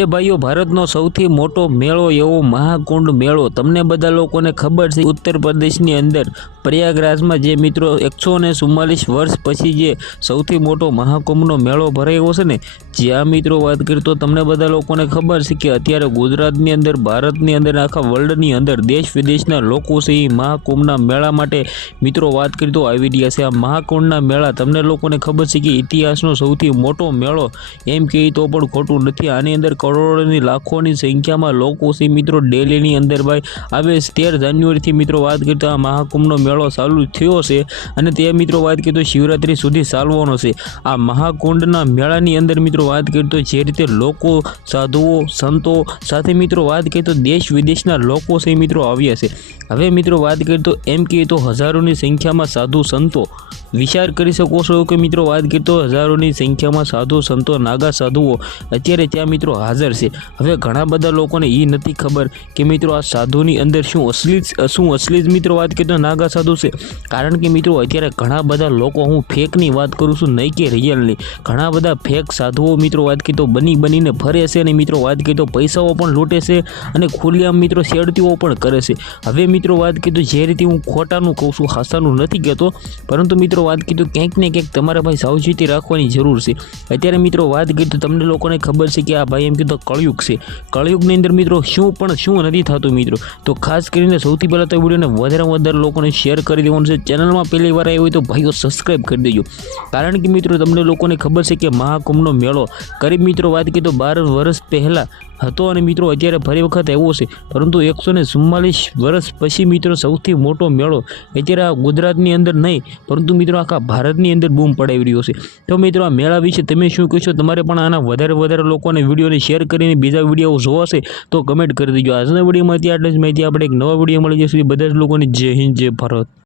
એ ભાઈઓ ભારતનો સૌથી મોટો મેળો એવો મહાકુંડ મેળો તમને બધા લોકોને ખબર છે ઉત્તર પ્રદેશની અંદર પ્રયાગરાજમાં જે મિત્રો 144 વર્ષ પછી જે સૌથી મોટો મહાકુંભનો મેળો ભરાયો છે ને જ્યાં મિત્રો વાત કરીએ તો તમને બધા લોકોને ખબર છે કે અત્યારે ગુજરાતની અંદર ભારતની અંદર આખા વર્લ્ડની અંદર દેશ વિદેશના લોકો છે એ મહાકુંભના મેળા માટે મિત્રો વાત કરીએ તો આવી રહ્યા છે। આ મહાકુંભના મેળા તમને લોકોને ખબર છે કે ઇતિહાસનો સૌથી મોટો મેળો એમ કહે તો પણ ખોટું નથી। આની અંદર કરોડોની લાખોની સંખ્યામાં લોકો છે મિત્રો ડેલીની અંદર ભાઈ આવે 13 જાન્યુઆરીથી મિત્રો વાત કરીએ તો આ મહાકુંભનો મેળો ચાલુ થયો છે અને તે મિત્રો વાત કરીએ તો શિવરાત્રી સુધી ચાલવાનો છે। આ મહાકુંડના મેળાની અંદર મિત્રો વાત કરીએ તો જે રીતે લોકો સાધુઓ સંતો સાથે મિત્રો વાત કરીએ તો દેશ વિદેશના લોકો છે મિત્રો આવ્યા છે। હવે મિત્રો વાત કરીએ તો એમ કહીએ તો હજારોની સંખ્યામાં સાધુ સંતો વિચાર કરી શકો છો કે મિત્રો વાત કરીએ તો હજારોની સંખ્યામાં સાધુ સંતો નાગા સાધુઓ અત્યારે ત્યાં મિત્રો હાજર છે। હવે ઘણા બધા લોકોને એ નથી ખબર કે મિત્રો આ સાધુની અંદર શું અસલી મિત્રો વાત કરીએ તો નાગા સાધુ છે, કારણ કે મિત્રો અત્યારે ઘણા બધા લોકો હું ફેકની વાત કરું છું નહીં કે રિયલની ઘણા બધા ફેક સાધુઓ મિત્રો વાત કરીએ તો બનીને ફરે છે અને મિત્રો વાત કરીએ તો પૈસાઓ પણ લૂંટે છે અને ખુલ્લેઆમ મિત્રો છેડતીઓ પણ કરે છે। હવે મિત્રો વાત કરીએ તો જે રીતે હું ખોટાનું કહું છું હાસાનું નથી કહેતો, પરંતુ મિત્રો વાત કરીએ તો ક્યાંક ને ક્યાંક તમારે ભાઈ સાવચેતી રાખવાની જરૂર છે। અત્યારે મિત્રો વાત કરીએ તો તમને લોકોને ખબર છે કે આ ભાઈ એમ કીધું કળયુગ છે, કળયુગની અંદર મિત્રો શું નથી થતું મિત્રો, તો ખાસ કરીને સૌથી પહેલાં તો વિડીયોને વધારે લોકોને શેર કરી દેવાનું છે। ચેનલમાં પહેલી વાર આવ્યો હોય તો ભાઈઓ સબસ્ક્રાઈબ કરી દેજો, કારણ કે મિત્રો તમને લોકોને ખબર છે કે મહાકુંભનો મેળો કરીબ મિત્રો વાત કરીએ તો 12 વર્ષ પહેલાં હતો અને મિત્રો અત્યારે ફરી વખત આવ્યો છે, પરંતુ 144 વર્ષ પછી મિત્રો સૌથી મોટો મેળો અત્યારે આ ગુજરાતની અંદર નહીં પરંતુ મિત્રો આખા ભારતની અંદર બૂમ પડાવી રહ્યો છે। તો મિત્રો આ મેળા વિશે તમે શું કહેશો? તમારે પણ આના વધારે લોકોને વિડીયોને શેર કરીને બીજા વિડીયો જોવા છે તો કમેન્ટ કરી દેજો। આજના વિડીયોમાં આટલી જ માહિતી, આપણે એક નવા વિડીયો મળી જશે। બધા જ લોકોને જય હિન્દ જય ભારત।